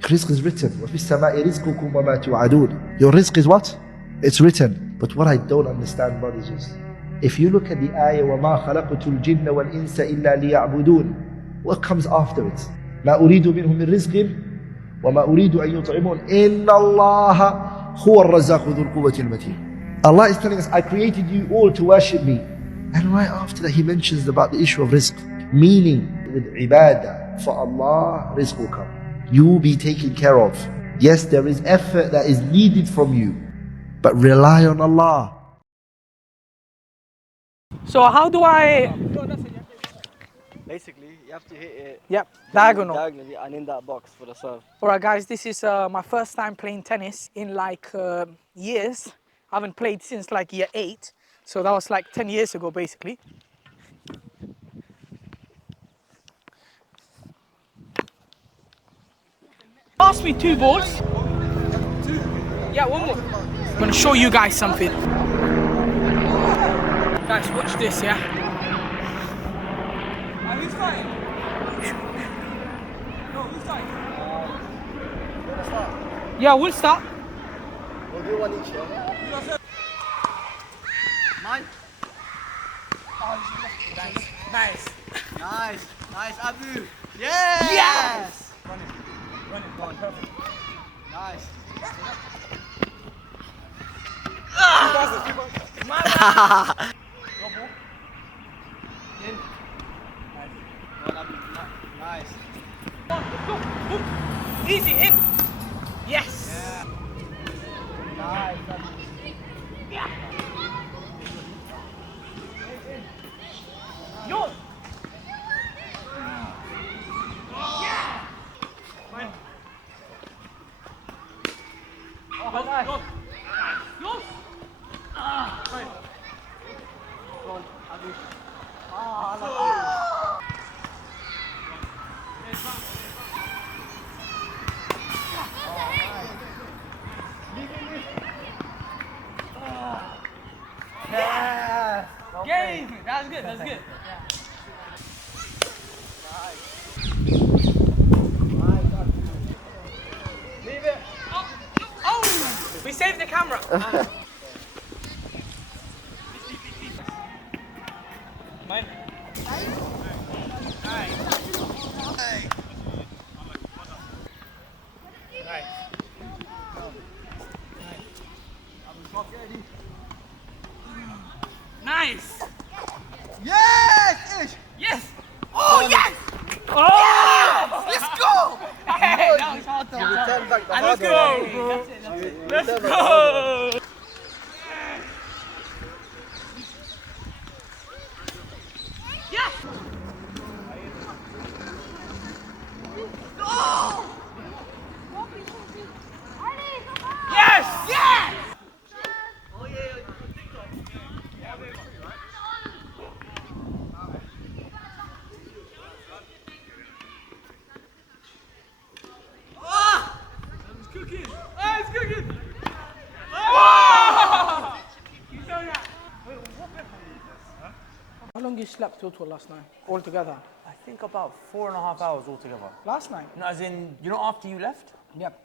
Rizq is written. وَفِي السَّمَاءِ رِزْقُكُمْ وَمَا تُوعَدُونَ. Your rizq is what? It's written. But what I don't understand, brothers, is if you look at the ayah, وَمَا خَلَقْتُ الْجِنَّ وَالْإِنسَ إِلَّا لِيَعْبُدُونَ, what comes after it? مَا أُرِيدُ مِنْهُم مِّن رِزْقٍ وَمَا أُرِيدُ أَن يُطْعِمُونَ إِنَّ اللَّهَ هُوَ الرَّزَّاقُ ذُو الْقُوَّةِ الْمَتِينُ. Allah is telling us, I created you all to worship me. And right after that, He mentions about the issue of rizq. Meaning, with ibadah, for Allah, rizq will come. You will be taken care of. Yes, there is effort that is needed from you, but rely on Allah. So how do I... Basically, you have to hit it diagonally and in that box for the serve. Alright guys, this is my first time playing tennis in like years. I haven't played since like year 8. So that was like 10 years ago basically. Pass me 2 balls. Yeah, one more. I'm gonna show you guys something. Guys, watch this, yeah? Who's starting? No, who's starting? Yeah, we'll start. We'll do one each, yeah? Mine. Nice. Nice, Abu. Yes! Yes! Run it, perfect. Nice. Nice. Easy, in. Yes. Yeah. Nice. Yeah. Yours. Yeah. Mine. Oh, nice. Yours. Fine. Go on, Abu. Yeah. Game. That's good. That's good. Leave it. Oh! We saved the camera. Mine. Nice. Yes! Ish! Yes. Oh yes. Oh! Let's go. Hey, that was hard though. You return back the Let's hard go, one. bro. Let's Let's go. Yes. Oh! Yes. Yes. It's cooking. Oh, it's cooking. Oh! You know that. How long you slept total last night altogether? I think about 4.5 hours altogether. Last night? No, as in, you know, after you left, Yep.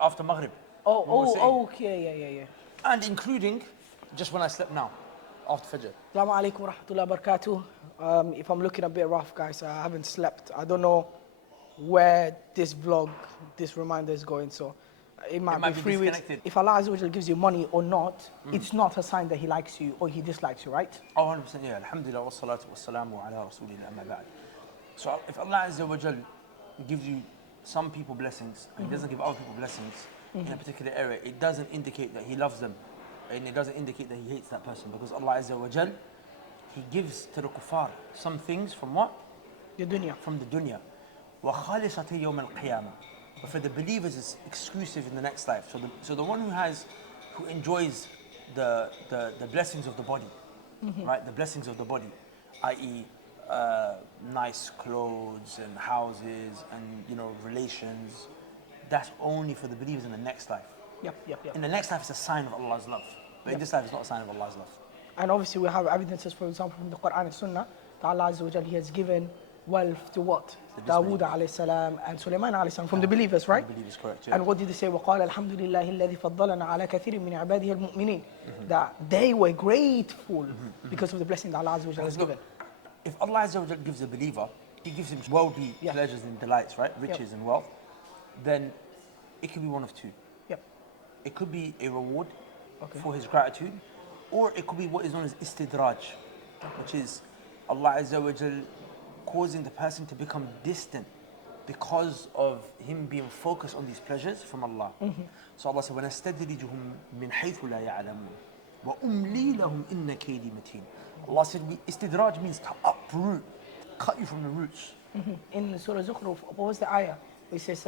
after Maghrib, Okay, yeah. and including just when I slept now, after Fajr. Assalamu alaikum wa rahmatullahi wa barakatuh. If I'm looking a bit rough, guys, I haven't slept. I don't know where this vlog, this reminder is going, so it might be 3 weeks. disconnected. If Allah Azza wa Jal gives you money or not, it's not a sign that He likes you or He dislikes you, right? Oh, 100%, yeah. Alhamdulillah, wa salatu wa salamu ala rasulillah amma ba'd. So if Allah Azza wa Jal gives you some people blessings and He doesn't give other people blessings in a particular area, it doesn't indicate that He loves them, and it doesn't indicate that He hates that person, because Allah Azza wa Jal, He gives to the kuffar some things from what? The dunya. From the dunya. وَخَالِصَةِ يَوْمَ الْقِيَامَةِ. But for the believers, it's exclusive in the next life. So the one who enjoys the blessings of the body, right? The blessings of the body, i.e., nice clothes and houses and relations. That's only for the believers in the next life. Yep. In the next life, it's a sign of Allah's love. But in this life, it's not a sign of Allah's love. And obviously we have evidences, for example, from the Quran and Sunnah, that Allah Azza wa Jal, He has given wealth to what? The Dawood disbelievers. alayhi salam and Sulaiman alayhi salam, from the believers, right? The believers, correct, yeah. And what did they say? وَقَالَ الْحَمْدُ لِلَّهِ الَّذِي فَضَّلَنَا عَلَى كَثِيرٍ مِنْ عِبَادِهِ الْمُؤْمِنِينَ. That they were grateful because of the blessing that Allah Azza wa Jalla has given. If Allah Azza wa Jalla gives a believer, He gives him worldly Yeah. pleasures and delights, right? Riches and wealth, then it could be one of two. Yep. It could be a reward Okay. for his gratitude, or it could be what is known as istidraj, which is Allah Azza wa Jal causing the person to become distant because of him being focused on these pleasures from Allah. So Allah said, وَنَسْتَدْرِجُهُم مِّنْ حَيْثُ لَا يَعْلَمُونَ وَأُمْلِي لَهُمْ إِنَّ كَيْدِي مَتِينٌ. Allah said, istidraj means to uproot, cut you from the roots. In Surah Zukhruf, what was the ayah? It says,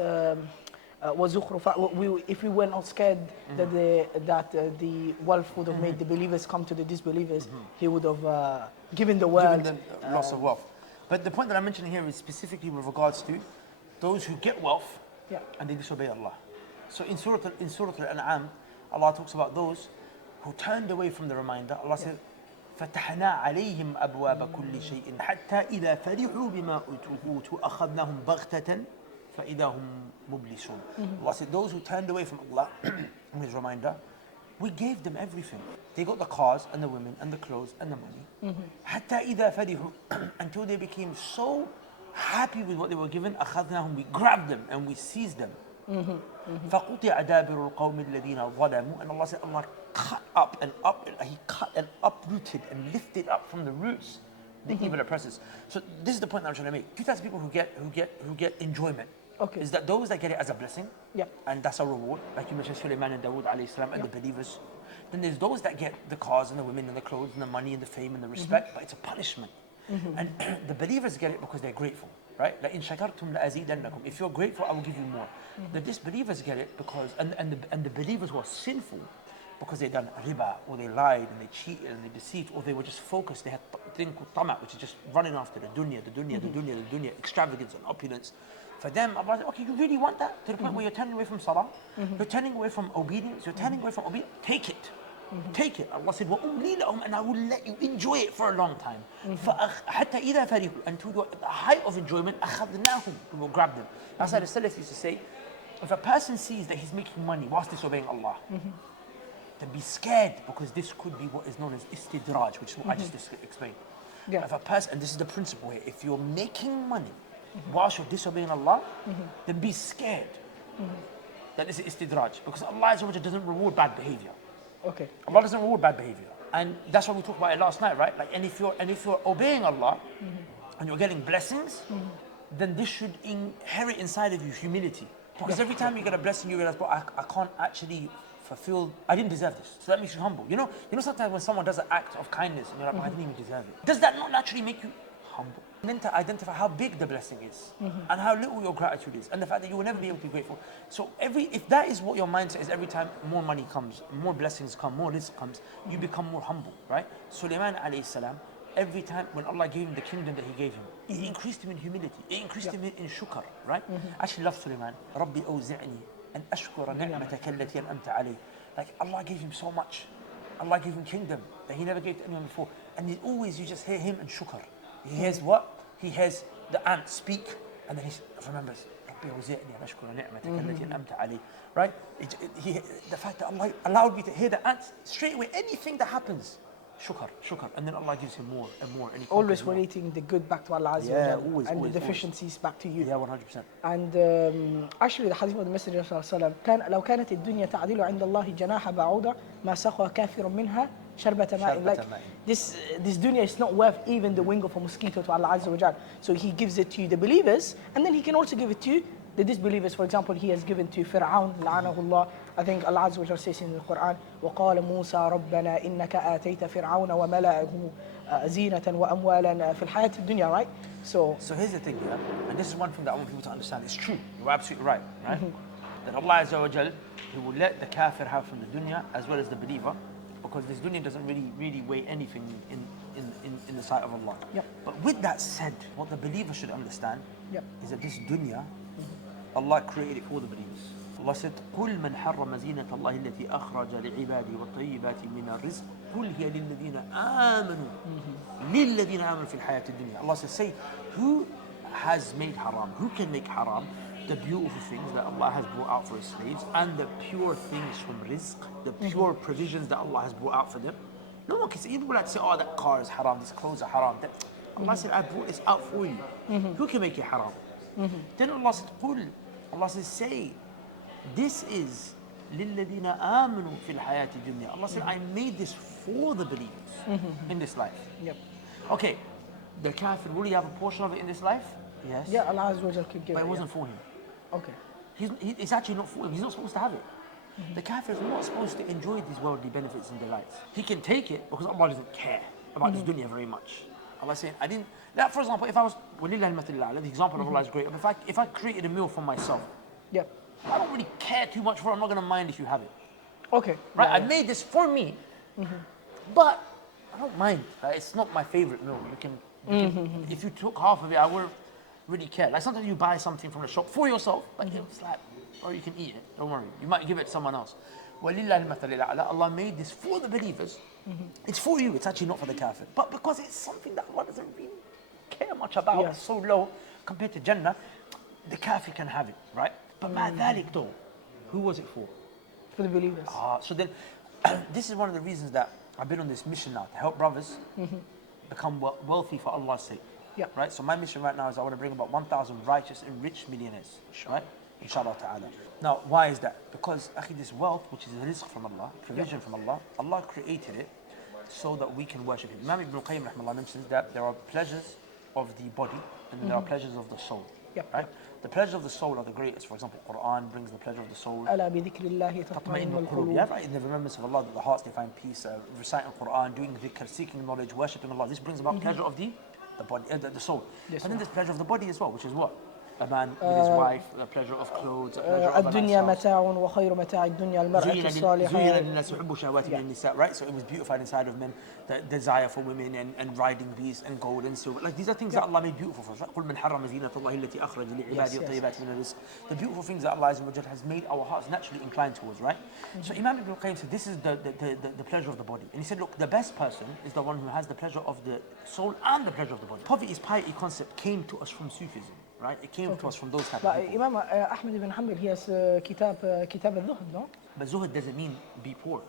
if we were not scared that the wealth would have made the believers come to the disbelievers, He would have given the world. Given them loss of wealth. But the point that I'm mentioning here is specifically with regards to those who get wealth Yeah. and they disobey Allah. So in Surah Al-An'am, Allah talks about those who turned away from the reminder. Allah said, فتحنا عليهم أبواب كل شيء حتى إذا فرحوا بما أوتوا أخذناهم بغتة فإذا هم مبلسون. Allah said, those who turned away from Allah and His reminder, we gave them everything. They got the cars and the women and the clothes and the money. حتى إذا فرحوا, until they became so happy with what they were given, أخذناهم, we grabbed them and we seized them. فقطع دابر القوم الذين ظلموا, and Allah said, Allah cut up and He cut and uprooted and lifted up from the roots the evil oppressors. So this is the point that I'm trying to make. Two types of people who get enjoyment. Okay. Is that those that get it as a blessing, Yep. and that's a reward, like you mentioned Sulaiman and Dawood alayhi salam and the believers. Then there's those that get the cars and the women and the clothes and the money and the fame and the respect, but it's a punishment. And the believers get it because they're grateful, right? Like in shakartum la azidannakum. If you're grateful, I will give you more. The disbelievers get it because and the believers who are sinful because they done riba, or they lied and they cheated and they deceived, or they were just focused. They had a thing called tama, which is just running after the dunya, extravagance and opulence. For them, Allah said, okay, you really want that? To the point where you're turning away from salah, you're turning away from obedience, you're turning away from obedience, take it. Take it. Allah said, وَأُمْلِي لَهُمْ, and I will let you enjoy it for a long time. حَتَّى إِذَا فَرِحُوا, until you're at the height of enjoyment, أَخَذْنَاهُم, we will grab them. That's how the Salaf used to say, if a person sees that he's making money whilst disobeying Allah, then be scared, because this could be what is known as istidraj, which is what I just explained. Yeah. If a person, and this is the principle here, if you're making money whilst you're disobeying Allah, then be scared that this is istidraj, because Allah Azza wa Jalla doesn't reward bad behavior. Okay. Allah doesn't reward bad behavior, and that's why we talked about it last night, right? Like, and if you're obeying Allah and you're getting blessings, then this should inherit inside of you humility, because every time you get a blessing, you realize, but I can't actually fulfill. I didn't deserve this, so that makes you humble. You know, sometimes when someone does an act of kindness, and you're like, I didn't even deserve it. Does that not naturally make you humble? And then to identify how big the blessing is, and how little your gratitude is, and the fact that you will never be able to be grateful. So if that is what your mindset is, every time more money comes, more blessings come, more rizq comes, you become more humble, right? Sulaiman alayhi salam, every time when Allah gave him the kingdom that He gave him, it increased him in humility, it increased him in shukr, right? I actually love Sulaiman. Rabbi awzi'ni an ashkura ni'mataka allati an'amta alayhi. Like, Allah gave him so much. Allah gave him kingdom that He never gave to anyone before. And you just hear him and shukr. He hears what? He hears the ant speak, and then he remembers, رَبِّي أَوْزِعْنِي أَنْ أَشْكُرَ نِعْمَتَكَ الَّتِي أَنْعَمْتَ عَلَيَّ. Right? The fact that Allah allowed me to hear the ants, straight away, anything that happens, shukr, and then Allah gives him more and more. And he Always conquers more. relating the good back to Allah Azza Yeah, wa Jalla, always, and always, the deficiencies back to you. Yeah, 100%. And actually, the hadith of the Messenger صلى الله عليه وسلم, لو كانت الدنيا تعدل عند الله جناح بعوضة ما سقى كافر منها شربة ماء. Like, this dunya is not worth even the wing of a mosquito to Allah Azza wa Jalla. So He gives it to the believers, and then He can also give it to the disbelievers. For example, He has given to Fir'aun, لعنه الله. I think Allah Azza wa Jalla says in the Quran, وقال موسى ربنا إنك آتيت فرعون وملأه زينة وأموالا في الحياة الدنيا, right? So here's the thing, yeah? And this is one thing that I want people to understand. It's true. You're absolutely right, right? That Allah Azza wa Jal, He will let the kafir have from the dunya as well as the believer, because this dunya doesn't really weigh anything in the sight of Allah. Yep. But with that said, what the believer should understand Yep. is that this dunya, Allah created it for the believers. Allah said, قُلْ مَنْ حَرَّمَ زِينَةَ اللَّهِ الَّتِي أَخْرَجَ لِعِبَادِهِ وَالطَّيِّبَاتِ مِنَ الرِّزْقِ قُلْ هِيَ لِلَّذِينَ آمَنُوا لِلَّذِينَ آمَنُوا فِي الْحَيَاةِ الدُّنْيا. Allah says, say, who has made haram? Who can make haram? The beautiful things that Allah has brought out for His slaves, and the pure things from rizq, the pure provisions that Allah has brought out for them. No one can say, people like to say, oh, that car is haram, these clothes are haram. Allah said, I brought this out for you. Who can make it haram? Then Allah said, قُل, Allah says, say, this is لِلَّذِينَ آمَنُوا فِي الْحَيَاةِ الدُّنْيَا. Allah said, I made this for the believers in this life. Yep. Okay, the kafir, will he have a portion of it in this life? Yes. Yeah, Allah Azza wa Jal could give But it it. wasn't for him. Okay. It's actually not for him. He's not supposed to have it. The kafir is not supposed to enjoy these worldly benefits and delights. He can take it because Allah doesn't care about this dunya very much. Allah saying, I didn't. Like, for example, if I was, the example of Allah is great. If I created a meal for myself, Yep. I don't really care too much for it. I'm not going to mind if you have it. Okay. Right? Yeah, I made this for me, but I don't mind. It's not my favorite meal. You can, if you took half of it, I wouldn't really care. Like sometimes you buy something from the shop for yourself, but it's like, or you can eat it. Don't worry. You might give it to someone else. Allah made this for the believers. It's for you. It's actually not for the kafir. But because it's something that Allah doesn't really care much about, Yeah. it's so low compared to Jannah, the kafir can have it, right? But ma'adhalik though, who was it for? For the believers. So then, this is one of the reasons that I've been on this mission now to help brothers become wealthy for Allah's sake. Yeah. Right. So my mission right now is I want to bring about 1,000 righteous and rich millionaires. Right. Inshallah ta'ala. Now, why is that? Because akhi, this wealth, which is a rizq from Allah, provision from Allah, Allah created it so that we can worship Him. Imam Ibn Qayyim rahimahullah mentions that there are pleasures of the body and then there are pleasures of the soul. Yep. Right. The pleasures of the soul are the greatest. For example, Quran brings the pleasure of the soul. ألا بذكر الله تطمئن القلوب. Yeah, right. In the remembrance of Allah, that the hearts they find peace. Reciting Quran, doing dhikr, seeking knowledge, worshipping Allah. This brings about pleasure of the body, the soul. Yes, and then sir. there's pleasure of the body as well, which is what? A man with his wife, the pleasure of clothes, the pleasure of a الدنيا nice house. متاع وخير متاع الدنيا المرأة الصالحة. زين للناس حب شهوات من النساء, right? So it was beautified inside of men, the desire for women and riding beasts and gold and silver. Like these are things that Allah made beautiful for us. Right? قل من حرم زينة الله التي أخرج لعباده الطيبات من الرزق. The beautiful things that Allah has made our hearts naturally inclined towards, right? So Imam Ibn Qayyim said this is the pleasure of the body. And he said, look, the best person is the one who has the pleasure of the soul and the pleasure of the body. Poverty is piety concept came to us from Sufism. Right? It came to us from those type of But people. Imam Ahmad ibn Hanbal, he has kitab al-Zuhd, no? But zuhud doesn't mean be poor.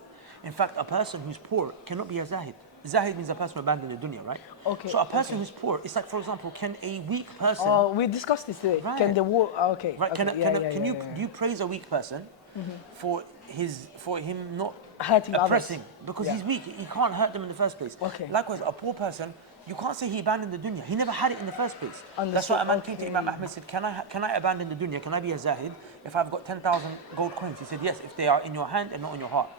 In fact, a person who's poor cannot be a zahid. Zahid means a person who abandoned the dunya, right? Okay, So a person who's poor, it's like, for example, can a weak person... Oh, we discussed this today. Right. Can the war... Okay. Right? Okay. Do you praise a weak person for him not Hurting oppressing? others. Because Yeah. he's weak. He can't hurt them in the first place. Okay. Likewise, a poor person, you can't say he abandoned the dunya. He never had it in the first place. That's Understood. why a man came to Okay. Imam Ahmed and said, can I abandon the dunya? Can I be a zahid if I've got 10,000 gold coins? He said, yes, if they are in your hand and not in your heart.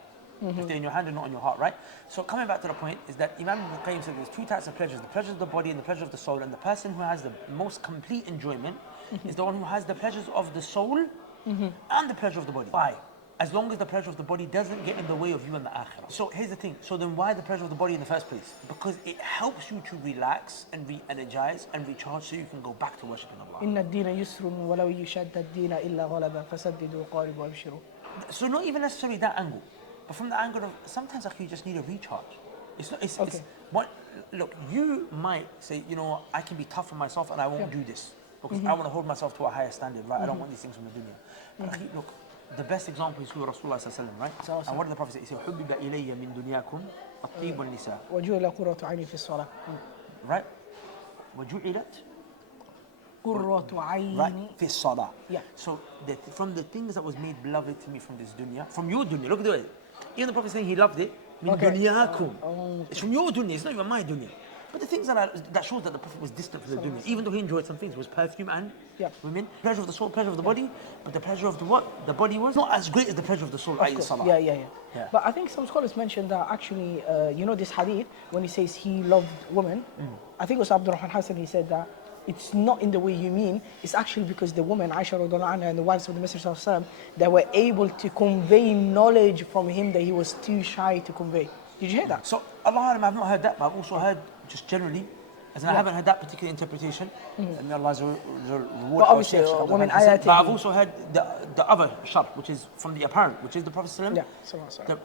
If they're in your hand and not in your heart, right? So coming back to the point is that Imam Ibn Qayyim said there's two types of pleasures, the pleasure of the body and the pleasure of the soul. And the person who has the most complete enjoyment is the one who has the pleasures of the soul and the pleasure of the body. Why? As long as the pleasure of the body doesn't get in the way of you in the akhirah. So here's the thing. So then why the pleasure of the body in the first place? Because it helps you to relax and re-energize and recharge so you can go back to worshipping Allah. إن الدين يسر ولو يشد الدين إلا غلبا فسددوا وقاربوا وابشروا. So not even necessarily that angle, but from the angle of sometimes you just need a recharge. It's not. It's Okay. what. Look, you might say, you know, I can be tough on myself and I won't do this because I want to hold myself to a higher standard, right? I don't want these things from the dunya. But akhi, look, the best example is who Rasulullah sallallahu alaihi wasallam, right? And what did the Prophet say? He said, "حُبِّبَ إِلَيَّ مِن دُنْيَاكُمْ الطِّيبُ وَالنِّسَاءُ." وجعل قرة عيني في الصلاة. Right? وَجُعِلَتْ قرة right عيني. في الصلاة. Yeah. So from the things that was made beloved to me from this dunya, from your dunya, look at the way. Even the Prophet saying he loved it. من Okay. دنياكم. It's from your dunya. It's not even my dunya. But the things that shows that the Prophet was distant from the dunya, even though he enjoyed some things, was perfume and Yeah. women, pleasure of the soul, pleasure of the body, but the pleasure of the what? The body was not as great as the pleasure of the soul. Of i.e. course. salah. Yeah. Yeah. But I think some scholars mentioned that actually, you know, this hadith, when he says he loved women, I think it was Abdul Rahman Hassan, he said that it's not in the way you mean, it's actually because the women, Aisha radiallahu anha and the wives of the Messenger sallallahu alaihi wasallam, they were able to convey knowledge from him that he was too shy to convey. Did you hear that? So Allah, I've not heard that, but I've also heard just generally, as in I haven't heard that particular interpretation. May Allah reward But obviously, women ayat. But I've also heard the other shart, which is from the apparent, which is the Prophet ﷺ. Yeah, sallallahu alaihi wasallam.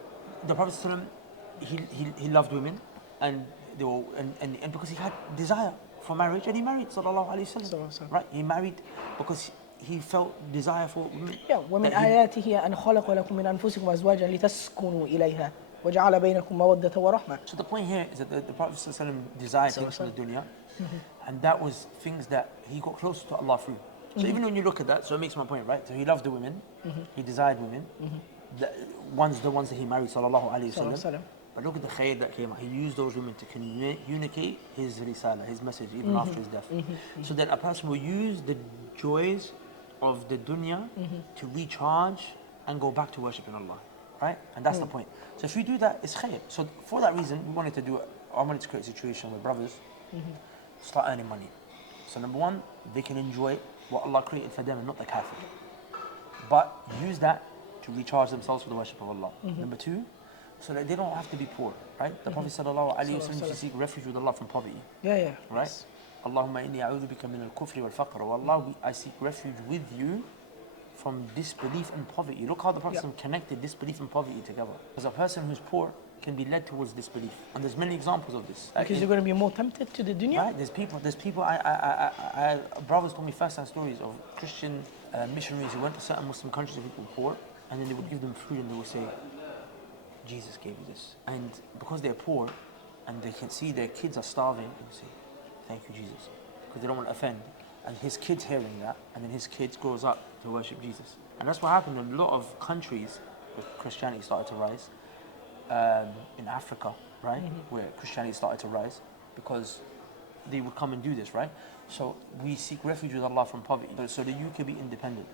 The Prophet ﷺ, he loved women, and they were, and because he had desire for marriage, and he married, sallallahu alayhi wa Sallallahu sallam. alayhi wa sallam. Right? He married because he felt desire for women. Yeah, ومن that he- آياته أن خلق لكم من أنفسكم أزواجا لتسكنوا إليها وجعل بينكم مودة ورحمة. So the point here is that the Prophet ﷺ desired things from the dunya, and that was things that he got closer to Allah through. So even when you look at that, so it makes my point, right? So he loved the women, he desired women, the ones that he married, sallallahu alayhi wa sallam. But look at the khair that came out. He used those women to communicate his risala, his message, even after his death. So that a person will use the joys of the dunya to recharge and go back to worshipping Allah. Right? And that's the point. So if we do that, it's khair. So for that reason, I wanted to create a situation where brothers start earning money. So number one, they can enjoy what Allah created for them and not the kafir. But use that to recharge themselves for the worship of Allah. Number two, so that they don't have to be poor, right? The Prophet sallallahu alaihi wasallam used to seek refuge with Allah from poverty. Yeah. Right? Allahumma inni a'udhu bika min al-kufri wal-faqr. Oh Allah, I seek refuge with you from disbelief and poverty. Look how the Prophet connected disbelief and poverty together. Because a person who's poor can be led towards disbelief. And there's many examples of this. Because you're going to be more tempted to the dunya. Right? There's people, brothers told me first-hand stories of Christian missionaries who went to certain Muslim countries where people were poor, and then they would give them food and they would say, Jesus gave you this. And because they're poor and they can see their kids are starving, they would say, thank you, Jesus. Because they don't want to offend. And his kids hearing that, and then his kids grows up to worship Jesus. And that's what happened in a lot of countries where Christianity started to rise. In Africa, right, where Christianity started to rise, because they would come and do this, right? So we seek refuge with Allah from poverty, so that you can be independent.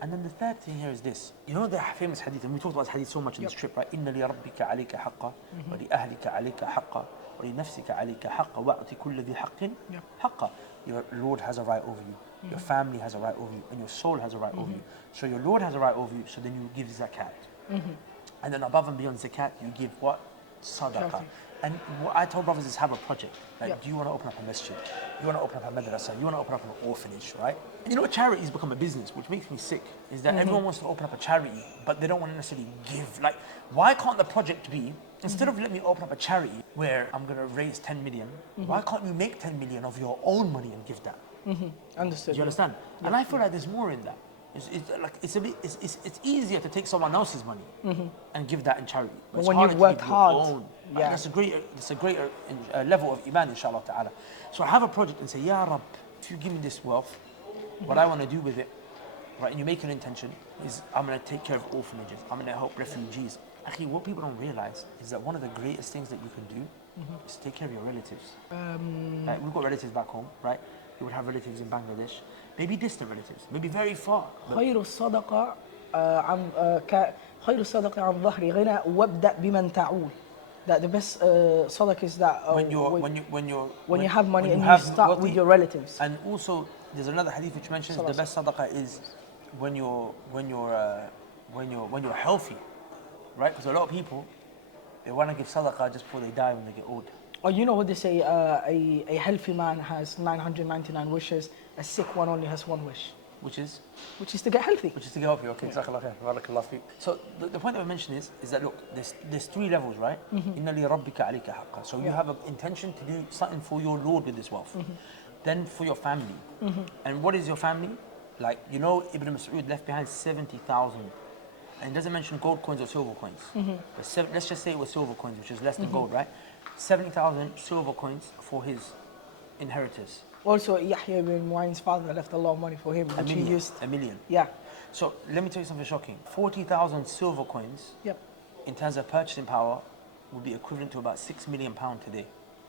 And then the third thing here is this. You know the famous hadith, and we talked about this hadith so much in this trip, right? إِنَّ لِرَبِّكَ عَلَيْكَ حَقًّا وَلِأَهْلِكَ عَلَيْكَ حَقًّا وَلِنَفْسِكَ عَلَيْكَ حَقًّا وَأْتِ كُلَّ ذِي حَقٍّ حَقًّا. Your Lord has a right over you, your family has a right over you, and your soul has a right over you. So your Lord has a right over you, so then you give zakat. And then above and beyond zakat, you give what? Sadaqah. And what I told brothers is have a project. Like, do you want to open up a masjid? You want to open up a madrasa? You want to open up an orphanage, right? And you know, charity has become a business, which makes me sick. Is that everyone wants to open up a charity, but they don't want to necessarily give. Like, why can't the project be, instead of let me open up a charity where I'm going to raise 10 million, why can't you make 10 million of your own money and give that? Understood. Do you understand? And I feel like there's more in that. It's easier to take someone else's money and give that in charity. But it's when harder you've to worked give your hard, own. And it's a greater level of iman, inshallah ta'ala. So I have a project and say, Ya Rab, if you give me this wealth, what I want to do with it, right, and you make an intention, is I'm going to take care of orphanages, I'm going to help refugees. Actually, what people don't realize is that one of the greatest things that you can do is take care of your relatives. Like, we've got relatives back home, right? You would have relatives in Bangladesh, maybe distant relatives, maybe very far. خير الصدقة خير الصدقة عن ظهر غنى وابدأ بمن تعول. That the best sadaqah is that when you have money and you start wealthy, with your relatives. And also, there's another hadith which mentions the best sadaqah is when you're healthy, right? Because a lot of people, they want to give sadaqah just before they die when they get old. Or you know what they say, a healthy man has 999 wishes, a sick one only has one wish. Which is to get healthy. Which is to get healthy, okay. Jazakallah khair, barakallah feek. So the point that we mentioned is that, look, there's three levels, right? Inna li rabbika alayka haqqa. So you have an intention to do something for your Lord with this wealth. Then for your family. And what is your family? Like, you know, Ibn Mas'ud left behind 70,000. And it doesn't mention gold coins or silver coins. But let's just say it was silver coins, which is less than gold, right? 70,000 silver coins for his inheritors. Also, Yahya ibn Mu'in's father left a lot of money for him, which he used. A million. Yeah. So let me tell you something shocking. 40,000 silver coins, Yep. in terms of purchasing power, would be equivalent to about £6 million today.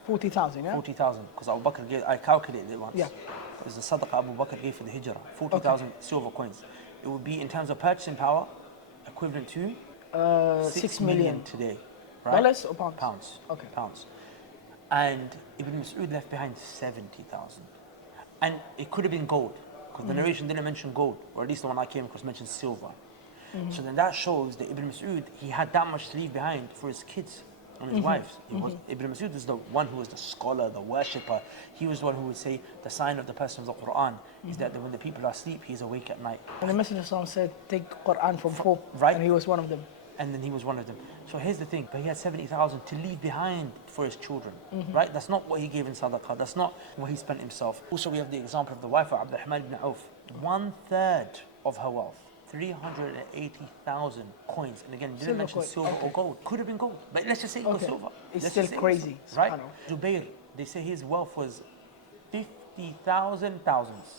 40,000, yeah? 40,000, because Abu Bakr gave, I calculated it once. Yeah. It's the sadaqah Abu Bakr gave for the hijrah. 40,000 silver coins. It would be, in terms of purchasing power, equivalent to 6 million today. Right? Dollars or pounds? Pounds. Okay. Pounds. And Ibn Mas'ud left behind 70,000. And it could have been gold, because the narration didn't mention gold, or at least the one I came across mentioned silver. So then that shows that Ibn Mas'ud, he had that much to leave behind for his kids and his wives. Ibn Mas'ud is the one who was the scholar, the worshipper. He was the one who would say the sign of the person of the Quran is that when the people are asleep, he's awake at night. And the Messenger of Islam said, take Quran from Pope, Right. and he was one of them. And then he was one of them. So here's the thing, but he had 70,000 to leave behind for his children, right? That's not what he gave in sadaqah. That's not what he spent himself. Also, we have the example of the wife of Abdurrahman ibn Auf. 1/3 of her wealth, 380,000 coins. And again, didn't mention silver or gold. Could have been gold, but let's just say it was silver. It's Let's still just say crazy. it was, right? Zubayr, they say his wealth was 50,000 thousands.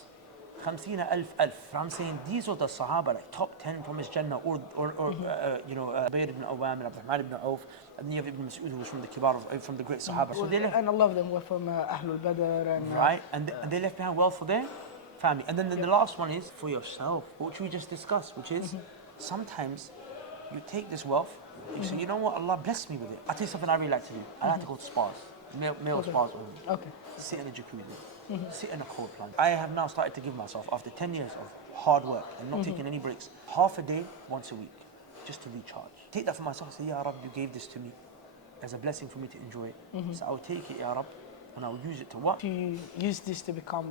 50,000 ألف. I'm saying these are the Sahaba, like top 10 from his Jannah, or Zubayr ibn Awam and Abdurrahman ibn Auf, and then you have Ibn Mas'ud, who was from the Kibar, from the great Sahaba. So they left, and a lot of them were from Ahlul Badr and right, and they left behind wealth for their family. And then the last one is for yourself, which we just discussed, which is sometimes you take this wealth, you say, you know what, Allah blessed me with it. I'll tell you something I really like to do. I like to go to spas, male spas only. Okay. Sit in the jacuzzi, sit in a cold plunge. I have now started to give myself, after 10 years of hard work and not taking any breaks, half a day, once a week, just to recharge. Take that for myself, say, Ya Rab, you gave this to me as a blessing for me to enjoy it. So I'll take it, Ya Rab, and I'll use it to what? To use this to become,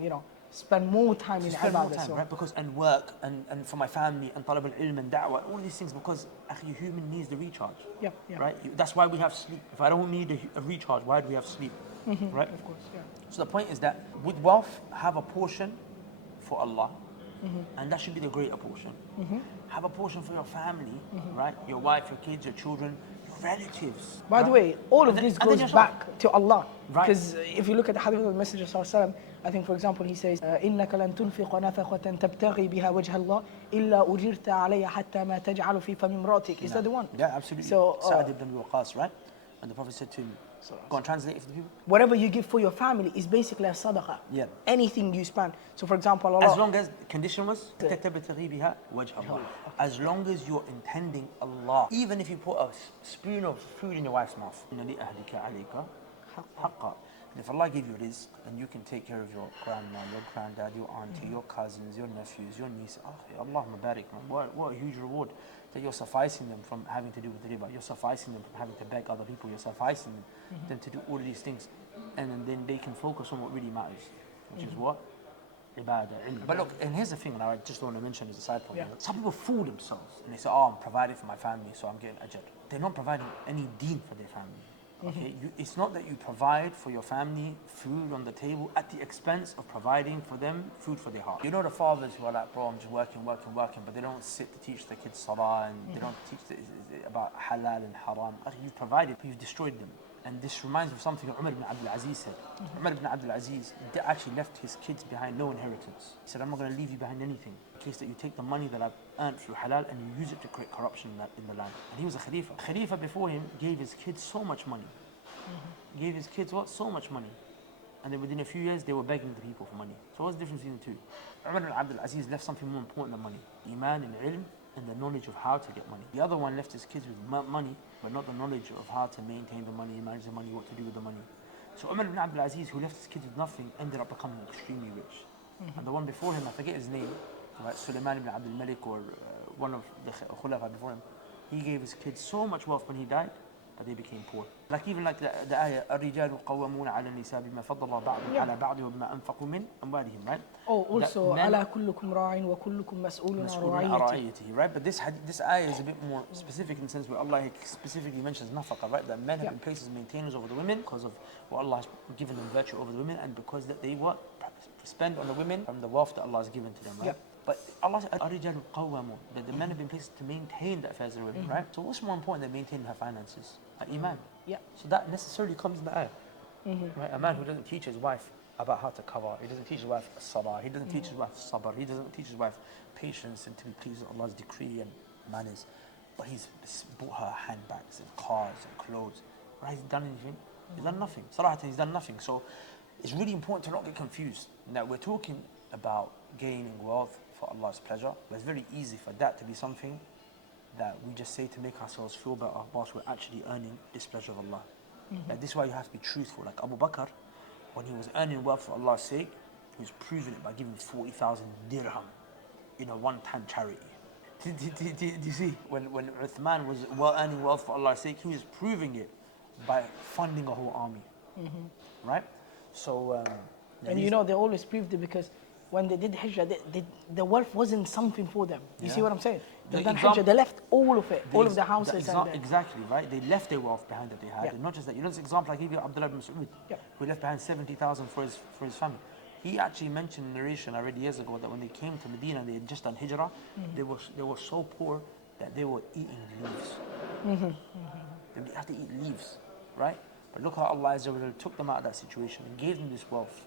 spend more time in Spend more ibadah. time, right? Because, and work, and for my family, and talab al-ilm and da'wah, all these things, because your human needs the recharge. Yeah. Right? That's why we have sleep. If I don't need a recharge, why do we have sleep? Right? Of course, yeah. So the point is that with wealth, have a portion for Allah, and that should be the greater portion. Have a portion for your family, right? Your wife, your kids, your children, your relatives. By the way, all of this goes yourself. back to Allah. Right. Because if you look at the hadith of the Messenger ﷺ, I think, for example, he says, إِنَّكَ لَن تُنْفِقَ نَفَقَةً تَبْتَغِي بِهَا وَجْهَ اللَّهِ إِلَّا أُجِرْتَ عَلَيْهَا حَتَّى مَا تَجْعَلُ فِي فَمِ امْرَأَتِكَ. Is that the one? Yeah, absolutely. So, Sa'ad ibn Waqas, right? And the Prophet said to him, go and translate it for the people. whatever you give for your family is basically a sadaqah. Yeah. Anything you spend. So, for example, As Allah, long as condition was تبتغي بها وجه الله. As long as you're intending Allah. Even if you put a spoon of food in your wife's mouth. إن لأهلك عليك حقا. And if Allah gave you rizq, and you can take care of your grandma, your granddad, your auntie, your cousins, your nephews, your niece, Allahumma barik, what a huge reward that you're sufficing them from having to do with riba, you're sufficing them from having to beg other people, you're sufficing them to do all of these things, and then they can focus on what really matters, which is what? Ibadah, ilm. But look, and here's the thing, and I just want to mention as a side point, some people fool themselves, and they say, I'm providing for my family, so I'm getting ajr. They're not providing any deen for their family. Okay, it's not that you provide for your family food on the table at the expense of providing for them food for their heart. You know the fathers who are like, bro, I'm just working, but they don't sit to teach their kids salah, and they don't teach about halal and haram. You've provided, but you've destroyed them. And this reminds me of something that Umar ibn Abdul Aziz said. Umar ibn Abdul Aziz actually left his kids behind no inheritance. He said, I'm not going to leave you behind anything. In case that you take the money that I've earned through halal and you use it to create corruption in the land. And he was a Khalifa. Khalifa before him gave his kids so much money. Gave his kids what? So much money. And then within a few years, they were begging the people for money. So what's the difference between the two? Umar ibn Abdul Aziz left something more important than money. Iman and ilm, and the knowledge of how to get money. The other one left his kids with money, but not the knowledge of how to maintain the money, manage the money, what to do with the money. So Umar ibn Abdul Aziz, who left his kids with nothing, ended up becoming extremely rich. And the one before him, I forget his name, right, Sulaiman ibn Abdul Malik, or one of the Khulafa before him, he gave his kids so much wealth when he died, but they became poor. Like even like the ayah, الرجال قوامون على النساء بما فضل الله بعضهم على بعض وبما أنفقوا من أموالهم, right? Oh, also, ألا كلكم راع وكلكم مسؤول عن رعيته. Right? But this ayah is a bit more specific in the sense where Allah specifically mentions nafaqa, right? That men have been placed as maintainers over the women because of what Allah has given them virtue over the women, and because that they what? Spend on the women from the wealth that Allah has given to them, right? But Allah said, الرجال قوامون, that the men have been placed to maintain the affairs of the women, right? So what's more important than maintaining her finances? Iman. Yeah. So that necessarily comes in the ayah. Right? A man who doesn't teach his wife about how to cover, he doesn't teach his wife salah, he doesn't teach his wife sabr, he doesn't teach his wife patience and to be pleased with Allah's decree and manners, but he's bought her handbags and cars and clothes. Right? Has he done anything? He's done nothing. Sarahatan, he's done nothing. So it's really important to not get confused. Now we're talking about gaining wealth for Allah's pleasure, but it's very easy for that to be something that we just say to make ourselves feel better whilst we're actually earning displeasure of Allah. Like, this is why you have to be truthful. Like Abu Bakr, when he was earning wealth for Allah's sake, he was proving it by giving 40,000 dirham in a one-time charity. Do you see? When Uthman was earning wealth for Allah's sake, he was proving it by funding a whole army. Right? So, and you know, they always proved it because when they did hijrah, the wealth wasn't something for them. You see what I'm saying? They've done Hajj, they left all of it, all of the houses. Exactly, right? They left their wealth behind that they had. Yeah. And not just that, you know this example I gave you, Abdullah ibn Mas'ud, Yeah. who left behind 70,000 for his family. He actually mentioned in narration I read years ago that when they came to Medina, they had just done hijrah, they were so poor that they were eating leaves. They would have to eat leaves, right? But look how Allah Azza wa Jalla took them out of that situation and gave them this wealth,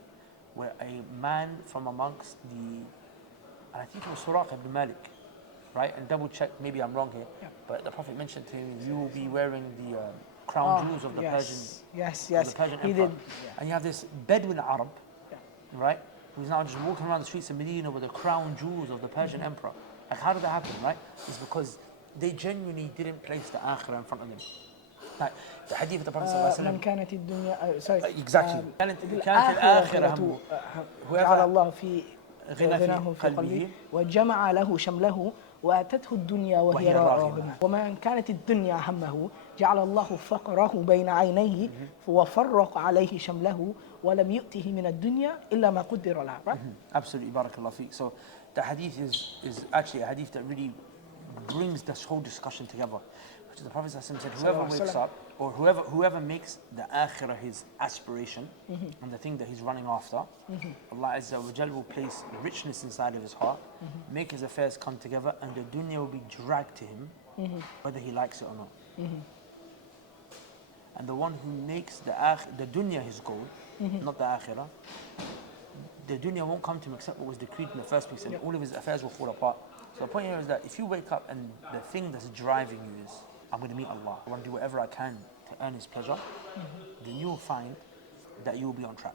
where a man from amongst and I think it was Suraq ibn Malik, right? And double check, maybe I'm wrong here, but the Prophet mentioned to him, you will be wearing the crown jewels of the Persian. Yes, of the Persian he Empire. did. And you have this Bedouin Arab, right? Who's now just walking around the streets of Medina with the crown jewels of the Persian Emperor. Like, how did that happen, right? It's because they genuinely didn't place the akhirah in front of them. Like the hadith of the Prophet من كانت الدنيا exactly. كانت الآخرة همه. جعل الله في غنى في غناه في قلبه قلبه وجمع له شمله وأتته الدنيا وهي راغمة ومن كانت الدنيا همه جعل الله فقره بين عينيه وفرق عليه شمله ولم يؤته من الدنيا إلا ما قدر له. Right? Absolutely, barakallah feek. So the hadith is actually a hadith that really brings this whole discussion together. Which the Prophet said, whoever wakes up, or whoever makes the akhirah his aspiration, and the thing that he's running after, Allah Azza wa Jal will place richness inside of his heart, make his affairs come together, and the dunya will be dragged to him, whether he likes it or not. And the one who makes the dunya his goal, not the akhirah, the dunya won't come to him except what was decreed in the first place, and all of his affairs will fall apart. So the point here is that if you wake up and the thing that's driving you is, I'm going to meet Allah, I want to do whatever I can to earn His pleasure, then you will find that you will be on track.